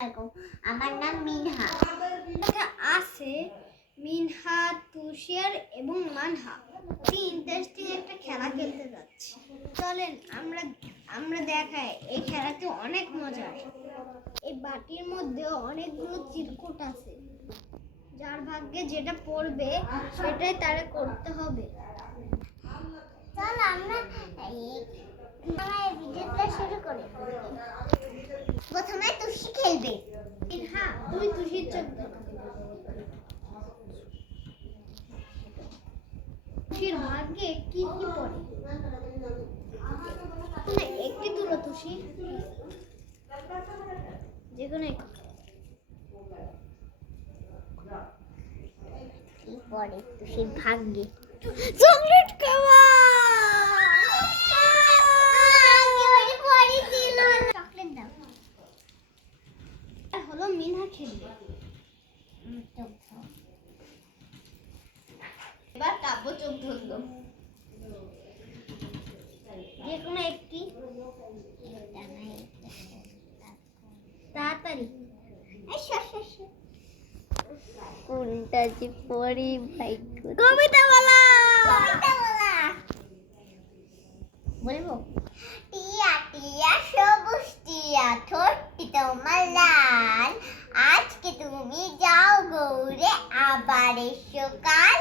আমার নাম মিনহা। আছে মিনহা, তুষার এবং মানহা। ইন্টারেস্টিং একটা খেলা খেলতে যাচ্ছি। চলেন আমরা দেখাই এই খেলাতে অনেক মজা। এই বাটির মধ্যে অনেকগুলো চিরকুট আছে, যার ভাগ্যে যেটা পড়বে সেটাই তারা করতে হবে। চল আমরা ভিডিওটা শুরু করি। প্রথমে তুষি খেলবে। হ্যাঁ, তুই তুষির চোখ ধর। তুষির ভাগ্যে কি কি পড়ে? না, একটি তুলো তুষি, যেকোনো একটি। কি পড়ে তুষির ভাগ্যে? চকলেট খাওয়া। চকলেট দাও। হলো মিনহা খেলবে। এবার কাব্য চোখ ধরলো। যেকোনো একটি, তাড়াতাড়ি। কোনটা যে পড়ি ভাই? কবিতা বলা। বলবো? টিয়া টিয়া সবুজ টিয়া, ঠোঁটটি তোমার লাল, আজকে তুমি যাও গৌরে, আবার এসো কাল।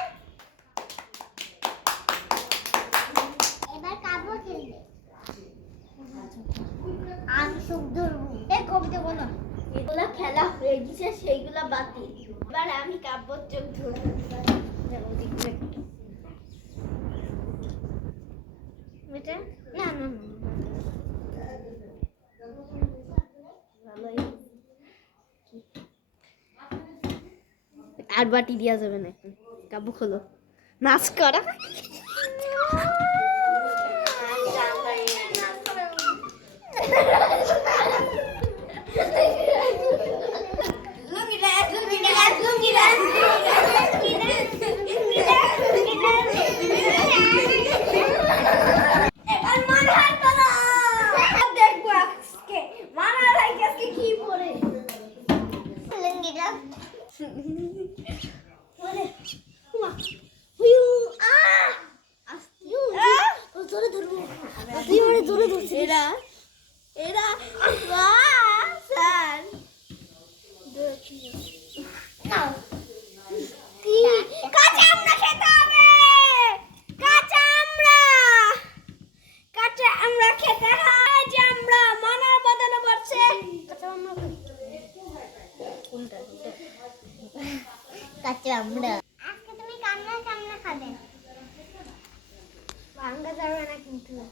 এবার কাব্য খেলবে। আমি চোখ ধরবো। এই কবিতা বলো। এগুলা খেলা হয়ে গেছে, সেইগুলা বাতিল। এবার আমি কাব্যর চোখ ধরবো। না না আর বাটি দেওয়া যাবে না। এখন কাব্য খোলো, নাচ করা। আজকে তুমি কান্না কান্না খাবে, ভাঙ্গা যাবে না কিন্তু।